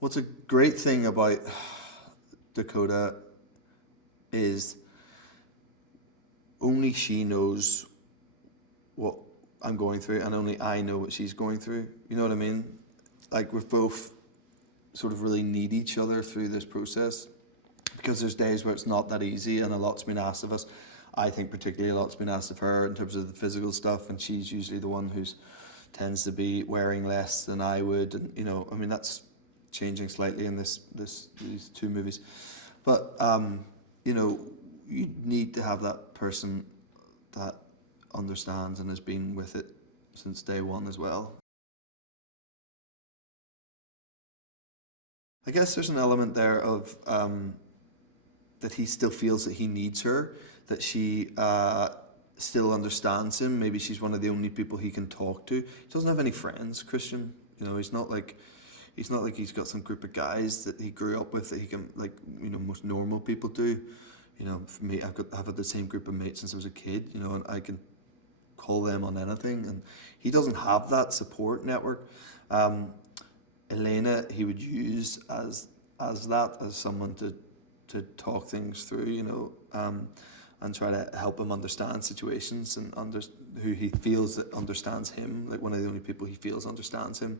What's a great thing about Dakota is only she knows what I'm going through, and only I know what she's going through. You know what I mean? Like, we've both sort of really need each other through this process, because there's days where it's not that easy, and a lot's been asked of us. I think particularly a lot's been asked of her in terms of the physical stuff, and she's usually the one who tends to be wearing less than I would, and I mean, that's changing slightly in these two movies, but you need to have that person that understands and has been with it since day one as well. I guess there's an element there of that he still feels that he needs her, that she still understands him. Maybe she's one of the only people he can talk to. He doesn't have any friends, Christian. He's not like he's got some group of guys that he grew up with that he can, like, most normal people do. For me, I've had the same group of mates since I was a kid, and I can call them on anything, and he doesn't have that support network. Elena, he would use as someone to talk things through, and try to help him understand situations, and who he feels that understands him, like one of the only people he feels understands him.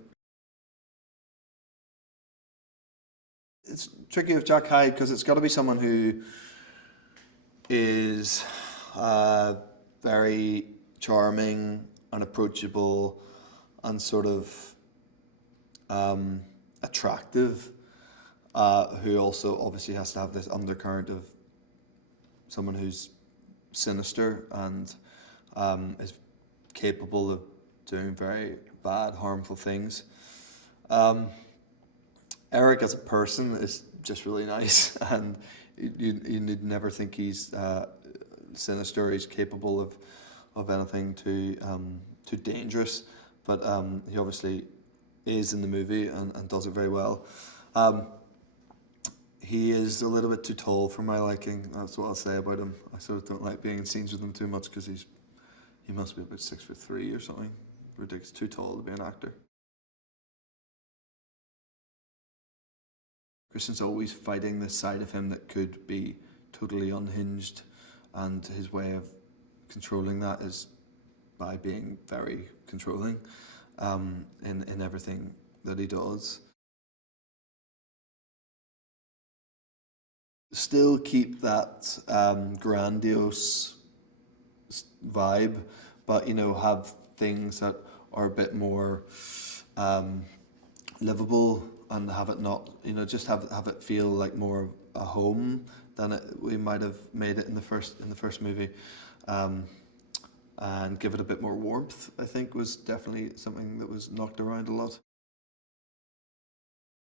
It's tricky with Jack Hyde because it's got to be someone who is very charming and approachable and sort of attractive, who also obviously has to have this undercurrent of someone who's sinister and is capable of doing very bad, harmful things. Eric as a person is just really nice, and you'd never think he's sinister. He's capable of anything too dangerous, but he obviously is in the movie and does it very well. He is a little bit too tall for my liking. That's what I'll say about him. I sort of don't like being in scenes with him too much because he must be about 6'3" or something. Ridiculous, too tall to be an actor. Christian's always fighting this side of him that could be totally unhinged, and his way of controlling that is by being very controlling in everything that he does. Still keep that grandiose vibe, but have things that are a bit more livable, and have it not, just have it feel like more of a home than we might have made it in the first movie, and give it a bit more warmth. I think was definitely something that was knocked around a lot.